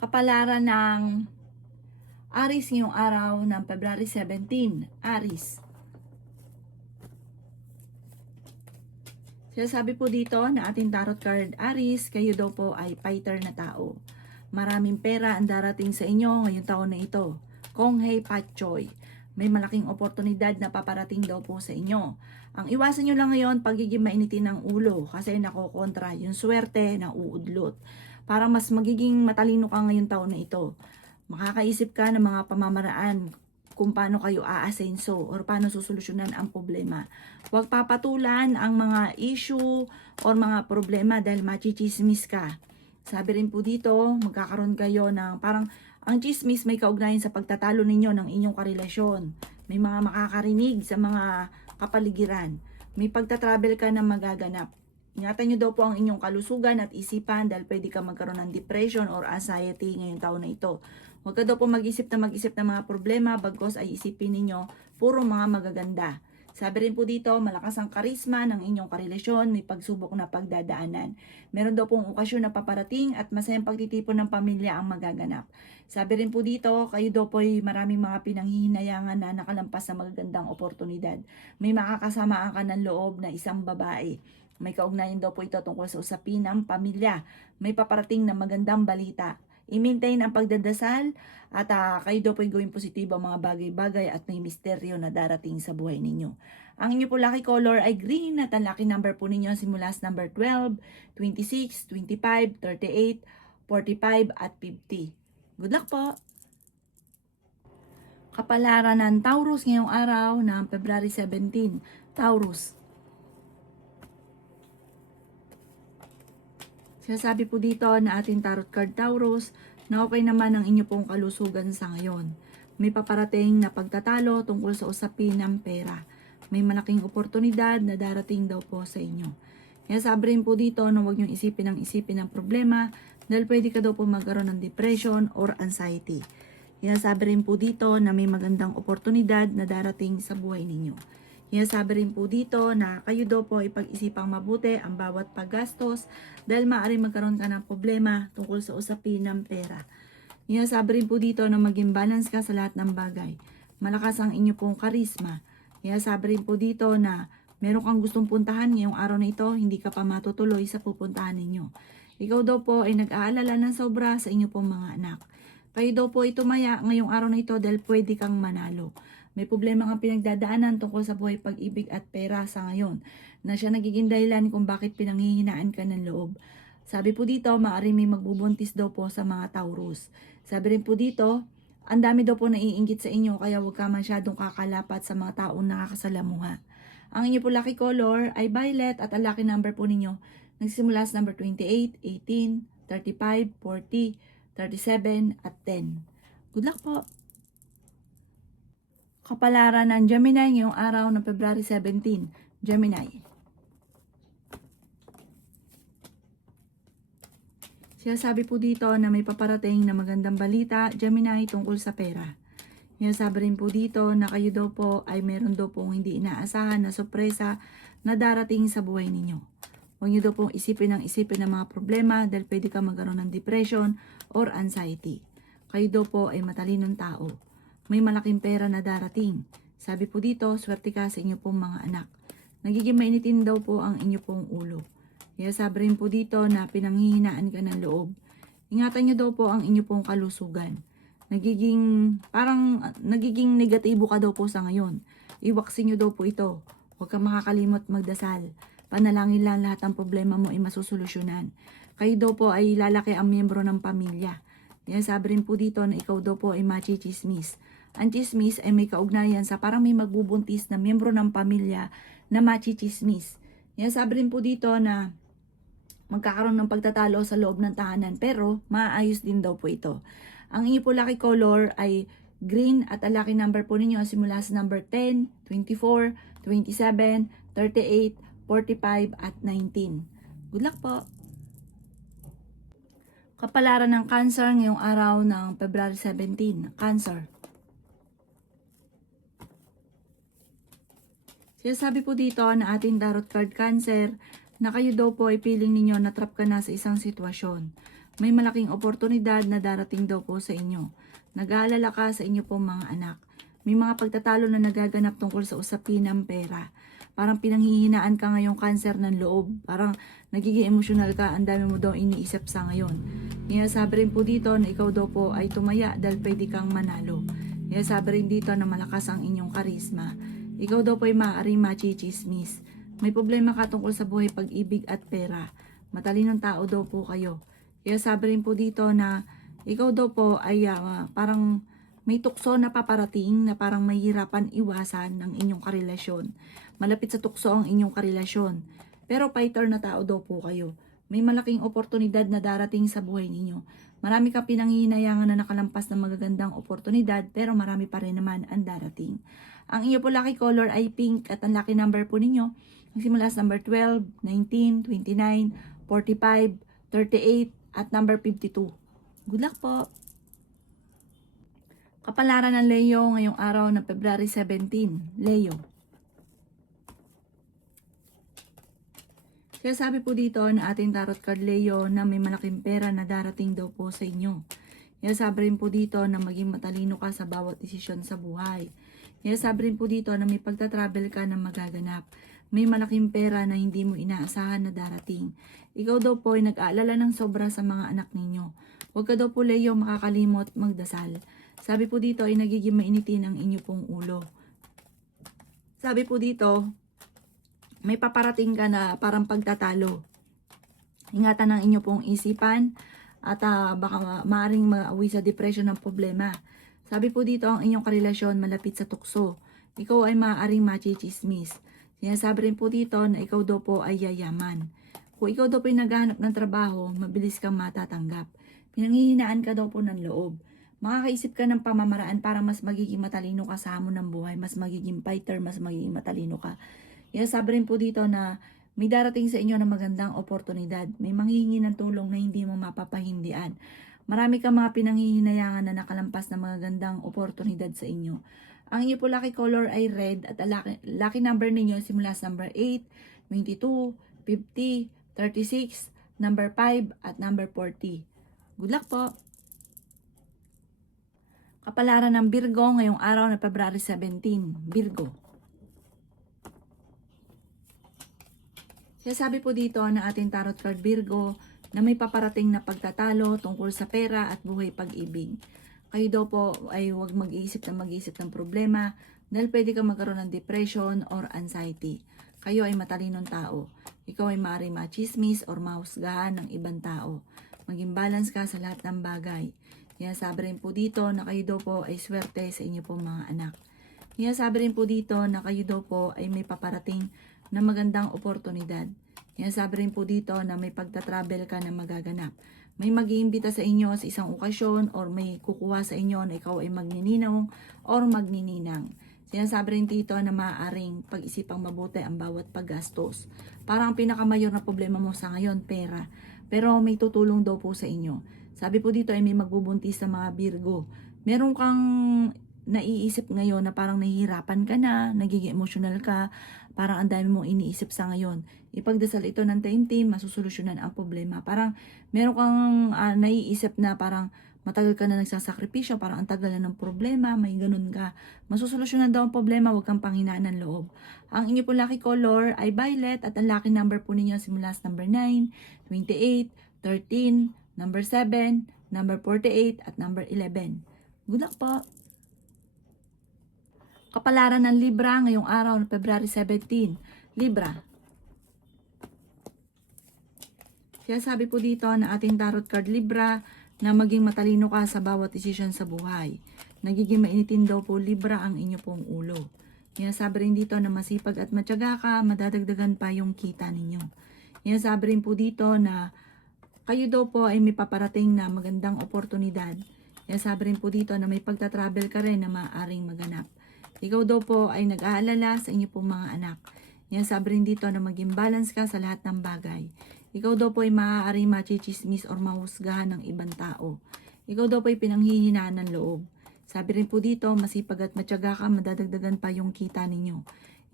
Kapalaran ng Aries ngayong araw ng February 17. Aries. Sinasabi po dito na ating tarot card, Aries, kayo daw po ay fighter na tao. Maraming pera ang darating sa inyo ngayong taon na ito. Konghei Patchoy. May malaking oportunidad na paparating daw po sa inyo. Ang iwasan nyo lang ngayon, pagiging mainitin ng ulo kasi nakokontra yung swerte na uudlot. Para mas magiging matalino ka ngayong taon na ito. Makakaisip ka ng mga pamamaraan kung paano kayo aasenso or paano susolusyonan ang problema. Huwag papatulan ang mga issue or mga problema dahil machichismis ka. Sabi rin po dito, magkakaroon kayo ng parang ang chismis may kaugnayan sa pagtatalo ninyo ng inyong karelasyon. May mga makakarinig sa mga kapaligiran. May pagtatravel ka na magaganap. Ingatan nyo daw po ang inyong kalusugan at isipan dahil pwede ka magkaroon ng depression or anxiety ngayong taon na ito. Huwag ka daw po mag-isip ng mga problema bagkos ay isipin ninyo puro mga magaganda. Sabi rin po dito, malakas ang karisma ng inyong karelasyon, may pagsubok na pagdadaanan. Meron daw pong okasyon na paparating at masayang pagtitipon ng pamilya ang magaganap. Sabi rin po dito, kayo daw po ay maraming mga pinanghihinayangan na nakalampas sa magagandang oportunidad. May makakasamaan ka ng loob na isang babae. May kaugnayan daw po ito tungkol sa usapin ng pamilya. May paparating na magandang balita. I-maintain ang pagdadasal at kayo daw po ay gawing positibo ang mga bagay-bagay at may misteryo na darating sa buhay ninyo. Ang inyo po lucky color ay green at ang lucky number po ninyo simula sa number 12, 26, 25, 38, 45 at 50. Good luck po! Kapalaran ng Taurus ngayong araw ng February 17. Taurus. Sinasabi po dito na ating tarot card Taurus na okay naman ang inyo pong kalusugan sa ngayon. May paparating na pagtatalo tungkol sa usapin ng pera. May malaking oportunidad na darating daw po sa inyo. Kaya sabi rin po dito na huwag niyong isipin ng problema dahil pwede ka daw po magkaroon ng depression or anxiety. Kaya sabi rin po dito na may magandang oportunidad na darating sa buhay ninyo. Sabi rin po dito na kayo daw po ipag-isipang mabuti ang bawat paggastos dahil maaaring magkaroon ka ng problema tungkol sa usapin ng pera. Sabi rin po dito na maging balance ka sa lahat ng bagay. Malakas ang inyo pong karisma. Sabi rin po dito na meron kang gustong puntahan ngayong araw na ito, hindi ka pa matutuloy sa pupuntahan ninyo. Ikaw daw po ay nag-aalala ng sobra sa inyo pong mga anak. Kayo daw po ay tumaya ngayong araw na ito dahil pwede kang manalo. May problema kang pinagdadaanan tungkol sa buhay pag-ibig at pera sa ngayon na siya nagiging dahilan kung bakit pinanghihinaan ka ng loob. Sabi po dito, maaaring may magbubuntis daw po sa mga Taurus. Sabi rin po dito, ang dami daw po naiinggit sa inyo kaya huwag ka masyadong kakalapat sa mga taong nakakasalamuha. Ang inyo po lucky color ay violet at ang lucky number po ninyo nagsimula sa number 28, 18, 35, 40, 37 at 10. Good luck po! Kapalaran ng Gemini ngayong araw ng February 17. Gemini. Sinasabi po dito na may paparating na magandang balita, Gemini, tungkol sa pera. Sinasabi rin po dito na kayo daw po ay meron daw pong hindi inaasahan na sorpresa na darating sa buhay ninyo. Huwag nyo daw pong isipin ng mga problema dahil pwede ka magkaroon ng depression or anxiety. Kayo daw po ay matalinong tao. May malaking pera na darating. Sabi po dito, swerte ka sa inyo pong mga anak. Nagiging mainitin daw po ang inyo pong ulo. Kaya sabi rin po dito na pinanghihinaan ka ng loob. Ingatan nyo daw po ang inyo pong kalusugan. Nagiging negatibo ka daw po sa ngayon. Iwaksin nyo daw po ito. Huwag kang makakalimot magdasal. Panalangin lang lahat ng problema mo ay masusolusyonan. Kayo daw po ay lalaki ang miyembro ng pamilya. Kaya sabi rin po dito na ikaw daw po ay machichismis. Ang chismis ay may kaugnayan sa parang may magbubuntis na miyembro ng pamilya na machichismis. Kaya sabi rin po dito na magkakaroon ng pagtatalo sa loob ng tahanan pero maayos din daw po ito. Ang inyo po lucky color ay green at ang lucky number po ninyo simula sa number 10, 24, 27, 38, 45 at 19. Good luck po! Kapalaran ng Cancer ngayong araw ng February 17. Cancer. Sinasabi po dito na ating tarot card Cancer na kayo daw po ay feeling ninyo na trap ka na sa isang sitwasyon. May malaking oportunidad na darating daw po sa inyo. Nag-aalala ka sa inyo pong mga anak. May mga pagtatalo na nagaganap tungkol sa usapin ng pera. Parang pinanghihinaan ka ngayong cancer ng loob. Parang nagiging emosyonal ka, ang dami mo daw iniisip sa ngayon. Kaya sabi rin po dito na ikaw daw po ay tumaya dahil pwede kang manalo. Kaya sabi rin dito na malakas ang inyong karisma. Ikaw daw po ay maaaring machichismis. May problema ka tungkol sa buhay, pag-ibig at pera. Matalinong tao daw po kayo. Kaya sabi rin po dito na ikaw daw po ay parang may tukso na paparating na parang mahihirapan iwasan ng inyong karelasyon. Malapit sa tukso ang inyong karelasyon. Pero fighter na tao daw po kayo. May malaking oportunidad na darating sa buhay ninyo. Marami kang pinanghihinayangan na nakalampas ng magagandang oportunidad pero marami pa rin naman ang darating. Ang inyo po lucky color ay pink at ang lucky number po ninyo magsimula sa number 12, 19, 29, 45, 38 at number 52. Good luck po! Kapalaran ng Leo ngayong araw ng February 17. Leo. Kaya sabi po dito na ating tarot card Leo na may malaking pera na darating daw po sa inyo. Kaya sabi rin po dito na maging matalino ka sa bawat desisyon sa buhay. Kaya sabi rin po dito na may pagta-travel ka na magaganap. May malaking pera na hindi mo inaasahan na darating. Ikaw daw po ay nag-aalala ng sobra sa mga anak ninyo. Huwag ka daw po Leo makakalimot magdasal. Sabi po dito ay nagiging mainitin ang inyo pong ulo. Sabi po dito, may paparating ka na parang pagtatalo. Ingatan ang inyo pong isipan at baka maaaring maawi sa depression ng problema. Sabi po dito ang inyong karelasyon malapit sa tukso. Ikaw ay maaaring machichismis. Sinasabi rin po dito na ikaw daw po ay yayaman. Kung ikaw daw po ay naghahanap ng trabaho, mabilis kang matatanggap. Pinanghihinaan ka daw po ng loob. Makakaisip ka ng pamamaraan para mas magiging matalino ka sa hamon ng buhay, mas magiging fighter, mas magiging matalino ka. Kaya sabi rin po dito na may darating sa inyo na magandang oportunidad. May manghihingi ng tulong na hindi mo mapapahindian. Marami kang mga pinanghihinayangan na nakalampas na magandang oportunidad sa inyo. Ang inyo po lucky color ay red at lucky number ninyo simula sa number 8, 22, 50, 36, number 5 at number 40. Good luck po! Kapalaran ng Virgo ngayong araw na February 17. Virgo. Kaya sabi po dito na ating tarot card Virgo na may paparating na pagtatalo tungkol sa pera at buhay pag-ibig. Kayo daw po ay huwag mag-iisip ng problema dahil pwede kang magkaroon ng depression or anxiety. Kayo ay matalinong tao. Ikaw ay maaaring machismis or mahusgahan ng ibang tao. Maging balance ka sa lahat ng bagay. Kaya sabi rin po dito na kayo daw po ay swerte sa inyo pong mga anak. Kaya sabi rin po dito na kayo daw po ay may paparating na magandang oportunidad. Kaya sabi rin po dito na may pagta-travel ka na magaganap. May mag-iimbita sa inyo sa isang okasyon or may kukuha sa inyo na ikaw ay magnininong or magnininang. Sinasabi rin dito na maaaring pag-isipang mabuti ang bawat paggastos. Parang ang pinakamayor na problema mo sa ngayon, pera. Pero may tutulong daw po sa inyo. Sabi po dito ay may magbubuntis sa mga Virgo. Meron kang naiisip ngayon na parang nahihirapan ka na, nagiging emotional ka, parang ang dami mong iniisip sa ngayon. Ipagdasal ito ng taimtim, masusolusyonan ang problema. Parang meron kang naiisip na parang matagal ka na nagsasakripisyo, parang ang tagal na ng problema, may ganun ka. Masusolusyonan daw ang problema, huwag kang panghinaan ng loob. Ang inyo po lucky color ay violet at ang lucky number po ninyo simula sa number 9, 28, 13, number 7, number 48 at number 11. Good luck po! Kapalaran ng Libra ngayong araw ng February 17. Libra. Kaya sabi po dito na ating tarot card Libra na maging matalino ka sa bawat desisyon sa buhay. Nagiging mainitin daw po Libra ang inyo pong ulo. Kaya sabi rin dito na masipag at matyaga ka, madadagdagan pa yung kita ninyo. Kaya sabi rin po dito na kayo daw po ay may paparating na magandang oportunidad. Kaya sabi rin po dito na may pagta-travel ka rin na maaaring maganap. Ikaw daw po ay nag-aalala sa inyo pong mga anak. Yan sabi rin dito na maging balance ka sa lahat ng bagay. Ikaw daw po ay maaaring machichismis or mahusgahan ng ibang tao. Ikaw daw po ay pinanghihinaan ng loob. Sabi rin po dito, masipag at matyaga ka, madadagdagan pa yung kita ninyo.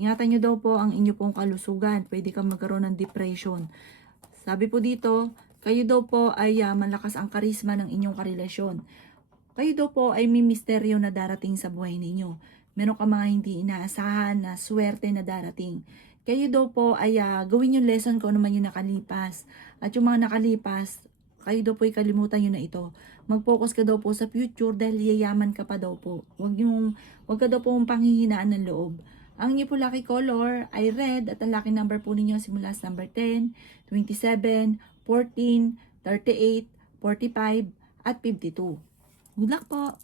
Ingatan nyo daw po ang inyo pong kalusugan. Pwede kang magkaroon ng depression. Sabi po dito, Kayo daw po ay malakas ang karisma ng inyong karelasyon. Kayo daw po ay may misteryo na darating sa buhay ninyo. Meron ka mga hindi inaasahan na swerte na darating. Kayo daw po ay gawin yung lesson kung ano man yung nakalipas. At yung mga nakalipas, kayo daw po ay kalimutan nyo na ito. Mag-focus ka daw po sa future dahil yayaman ka pa daw po. Huwag ka daw po panghihinaan ng loob. Ang inyo po lucky color ay red at ang lucky number po ninyo simula sa number 10, 27, 14, 38, 45, at 52. Good luck po!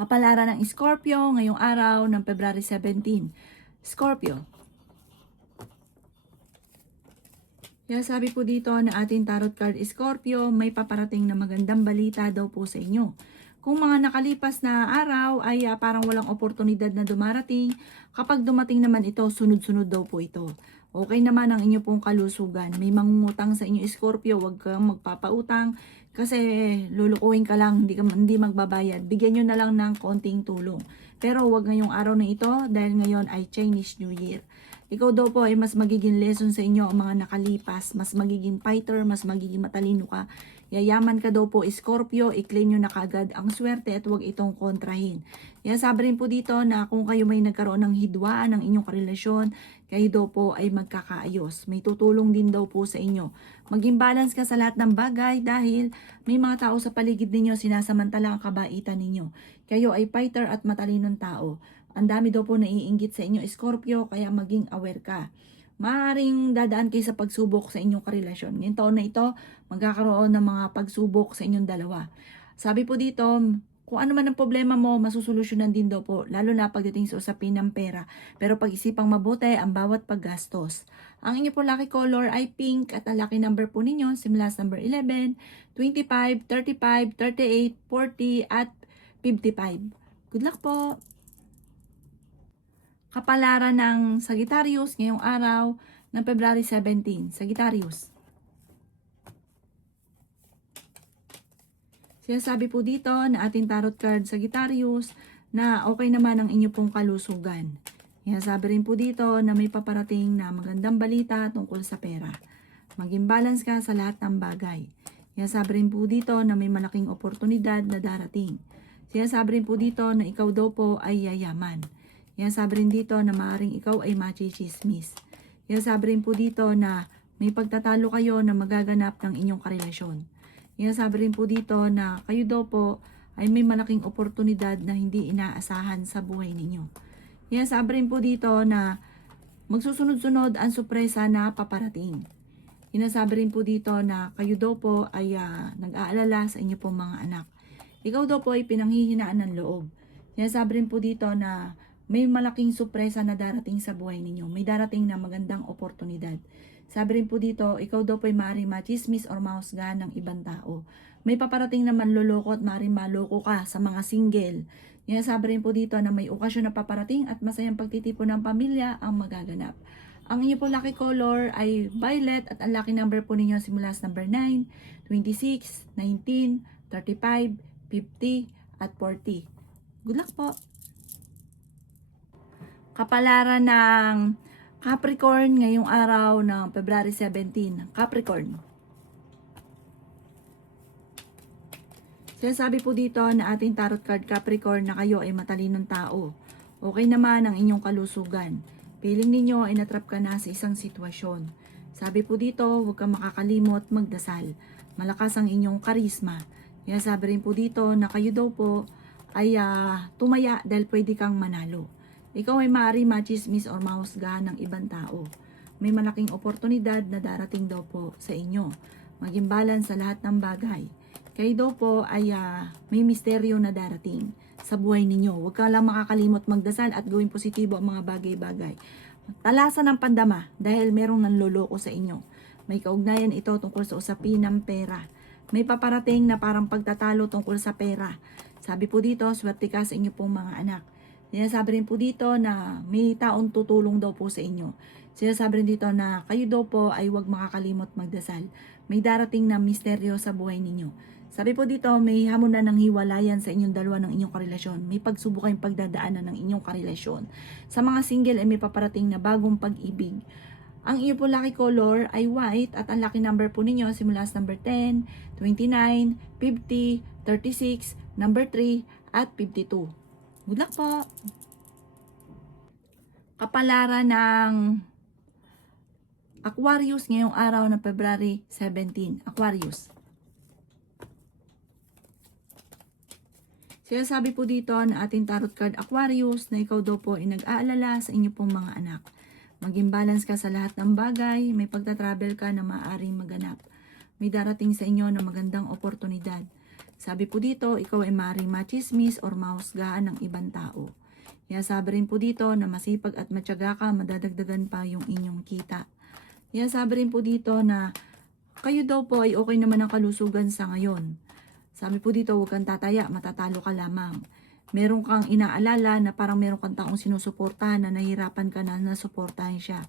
Kapalaran ng Scorpio ngayong araw ng February 17. Scorpio. Kaya sabi po dito na ating tarot card Scorpio, may paparating na magandang balita daw po sa inyo. Kung mga nakalipas na araw ay parang walang oportunidad na dumarating, kapag dumating naman ito, sunod-sunod daw po ito. Okay naman ang inyo pong kalusugan. May mangungutang sa inyo Scorpio, huwag kang magpapautang kasi lulukuhin ka lang, hindi magbabayad. Bigyan nyo na lang ng konting tulong. Pero huwag ngayong araw na ito dahil ngayon ay Chinese New Year. Ikaw daw po ay mas magiging lesson sa inyo ang mga nakalipas, mas magiging fighter, mas magiging matalino ka. Yayaman ka daw po Scorpio, i-claim nyo na kagad ang swerte at huwag itong kontrahin. Kaya sabi rin po dito na kung kayo may nagkaroon ng hidwaan ng inyong karelasyon, kayo daw po ay magkakaayos. May tutulong din daw po sa inyo. Maging balance ka sa lahat ng bagay dahil may mga tao sa paligid ninyo sinasamantala ang kabaitan ninyo. Kayo ay fighter at matalinong tao. Ang dami daw po naiinggit sa inyo Scorpio kaya maging aware ka. Maaaring dadaan kayo sa pagsubok sa inyong karelasyon. Ngayong taon na ito, magkakaroon ng mga pagsubok sa inyong dalawa. Sabi po dito, kung ano man ang problema mo, masusolusyonan din daw po, lalo na pagdating sa usapin ng pera. Pero pag-isipang mabuti ang bawat paggastos. Ang inyo po lucky color ay pink at ang lucky number po ninyo, simula sa number 11, 25, 35, 38, 40 at 55. Good luck po! Kapalaran ng Sagittarius ngayong araw ng February 17. Sagittarius. Sinasabi po dito na ating tarot card Sagittarius na okay naman ang inyo pong kalusugan. Sinasabi rin po dito na may paparating na magandang balita tungkol sa pera. Maging balance ka sa lahat ng bagay. Sinasabi rin po dito na may malaking oportunidad na darating. Sinasabi rin po dito na ikaw daw po ay yayaman. Yan sabi rin dito na maaaring ikaw ay machichismis. Yan sabi rin po dito na may pagtatalo kayo na magaganap ng inyong karelasyon. Yan sabi rin po dito na kayo daw po ay may malaking oportunidad na hindi inaasahan sa buhay ninyo. Yan sabi rin po dito na magsusunod-sunod ang sorpresa na paparating. Sinasabi rin po dito na kayo daw po ay nag-aalala sa inyo pong mga anak. Ikaw daw po ay pinanghihinaan ng loob. Sinasabi rin po dito na may malaking sorpresa na darating sa buhay ninyo. May darating na magandang oportunidad. Sabi rin po dito, ikaw daw po ay maaaring machismis or mahusgahan ng ibang tao. May paparating na manloloko at maaaring maloko ka sa mga single. Yan sabi rin po dito na may okasyon na paparating at masayang pagtitipon ng pamilya ang magaganap. Ang inyo po lucky color ay violet at ang lucky number po ninyo simula sa number 9, 26, 19, 35, 50 at 40. Good luck po! Kapalaran ng Capricorn ngayong araw ng February 17. Capricorn. Sinasabi po dito na ating tarot card Capricorn na kayo ay matalinong tao. Okay naman ang inyong kalusugan. Feeling ninyo ay natrap ka na sa isang sitwasyon. Sabi po dito, huwag kang makakalimot magdasal. Malakas ang inyong karisma. Kaya sabi rin po dito na kayo daw po ay tumaya dahil pwede kang manalo. Ikaw ay maaari machismis or mahusgahan ng ibang tao. May malaking oportunidad na darating daw po sa inyo. Maging balance sa lahat ng bagay. Kayo daw po ay may misteryo na darating sa buhay ninyo. Huwag ka lang makakalimot magdasal at gawing positibo ang mga bagay-bagay. Talasan ng pandama dahil merong nanloloko sa inyo. May kaugnayan ito tungkol sa usapin ng pera. May paparating na parang pagtatalo tungkol sa pera. Sabi po dito, swerte ka sa inyo pong mga anak. Sinasabi rin po dito na may taong tutulong daw po sa inyo. Sinasabi rin dito na kayo daw po ay huwag makakalimot magdasal. May darating na misteryo sa buhay ninyo. Sabi po dito, may hamunan ng hiwalayan sa inyong dalawa ng inyong karelasyon. May pagsubok kayong pagdadaanan ng inyong karelasyon. Sa mga single ay may paparating na bagong pag-ibig. Ang iyo po lucky color ay white at ang lucky number po ninyo simula sa number 10, 29, 50, 36, number 3, at 52. Good luck po! Kapalaran ng Aquarius ngayong araw ng February 17. Aquarius. Sinasabi po dito na ating tarot card Aquarius na ikaw daw po ay nag-aalala sa inyo pong mga anak. Maging balance ka sa lahat ng bagay, may pagta-travel ka na maaaring maganap. May darating sa inyo na magandang oportunidad. Sabi po dito, ikaw ay maaaring machismis or mahusgahan ng ibang tao. Kaya sabi rin po dito na masipag at matyaga ka, madadagdagan pa yung inyong kita. Kaya sabi rin po dito na kayo daw po ay okay naman ang kalusugan sa ngayon. Sabi po dito, huwag kang tataya, matatalo ka lamang. Meron kang inaalala na parang meron kang taong sinusuportahan na nahihirapan ka na nasuportahan siya.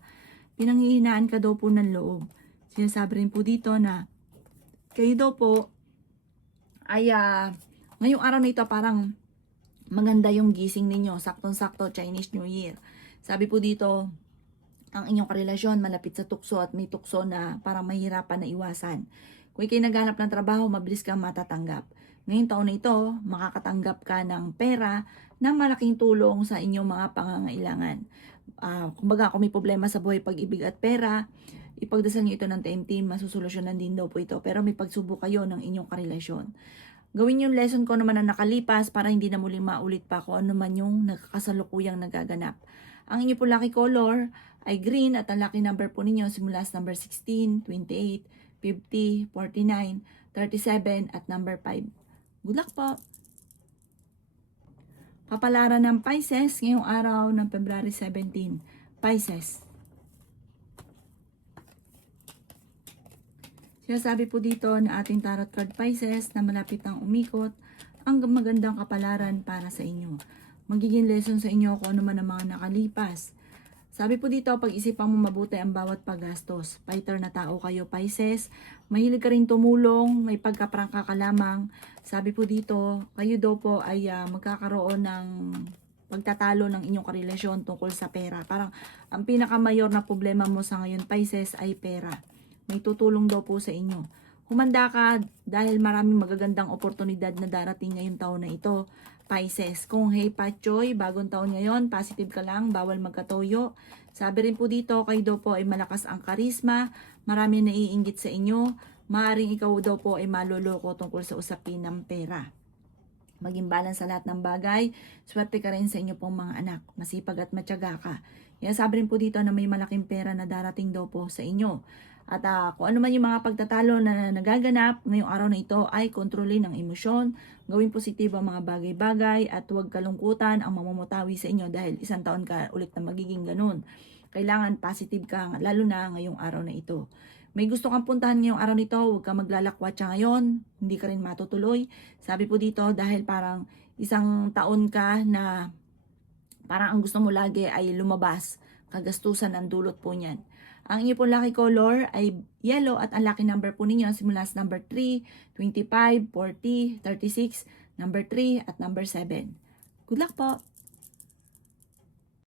Pinanghihinaan ka daw po ng loob. Sinasabi rin po dito na kayo daw po ay ngayong araw na ito parang maganda yung gising ninyo. Saktong-sakto, Chinese New Year. Sabi po dito, ang inyong karelasyon malapit sa tukso at may tukso na parang mahirapan na iwasan. Kung ikay naghanap ng trabaho, mabilis kang matatanggap. Ngayong taon na ito, makakatanggap ka ng pera na malaking tulong sa inyong mga pangangailangan. Kumbaga, kung may problema sa buhay, pag-ibig at pera, ipagdasal niyo ito ng TMT, masusolusyonan din daw po ito. Pero may pagsubok kayo ng inyong karelasyon. Gawin yung lesson ko naman na nakalipas para hindi na muling maulit pa kung ano man yung nagkasalukuyang nagaganap. Ang inyo po lucky color ay green at ang lucky number po ninyo simula sa number 16, 28, 50, 49, 37 at number 5. Good luck po! Kapalaran ng Pisces ngayong araw ng February 17. Pisces. Sinasabi po dito na ating tarot card Pisces na malapit nang umikot ang magandang kapalaran para sa inyo. Magiging lesson sa inyo kung ano man ang mga nakalipas. Sabi po dito, pag-isipan mo mabuti ang bawat paggastos. Fighter na tao kayo, Pisces. Mahilig ka rin tumulong, may pagkaprangka ka lamang. Sabi po dito, kayo daw po ay magkakaroon ng pagtatalo ng inyong karelasyon tungkol sa pera. Parang ang pinakamayor na problema mo sa ngayon, Pisces, ay pera. May tutulong daw po sa inyo. Humanda ka dahil maraming magagandang oportunidad na darating ngayong taon na ito. Pisces, kung hey Patchoy, bagong taon ngayon, positive ka lang, bawal magkatoyo. Sabi rin po dito, kayo daw po ay malakas ang karisma, marami naiinggit sa inyo, maaaring ikaw daw po ay maloloko tungkol sa usapin ng pera. Maging balance sa lahat ng bagay, swerte ka rin sa inyo pong mga anak, masipag at matyaga ka. Kaya sabi rin po dito na may malaking pera na darating daw po sa inyo. At kung ano man yung mga pagtatalo na nagaganap ngayong araw na ito ay kontrolin ang emosyon, gawin positibo ang mga bagay-bagay at huwag kalungkutan ang mamumutawi sa inyo dahil isang taon ka ulit na magiging ganun. Kailangan positive ka lalo na ngayong araw na ito. May gusto kang puntahan ngayong araw nito, huwag kang maglalakwatsa ngayon, hindi ka rin matutuloy. Sabi po dito dahil parang isang taon ka na parang ang gusto mo lagi ay lumabas, kagastusan ang dulot po niyan. Ang inyo po lucky color ay yellow at ang lucky number po ninyo simula sa number 3, 25, 40, 36, number 3 at number 7. Good luck po!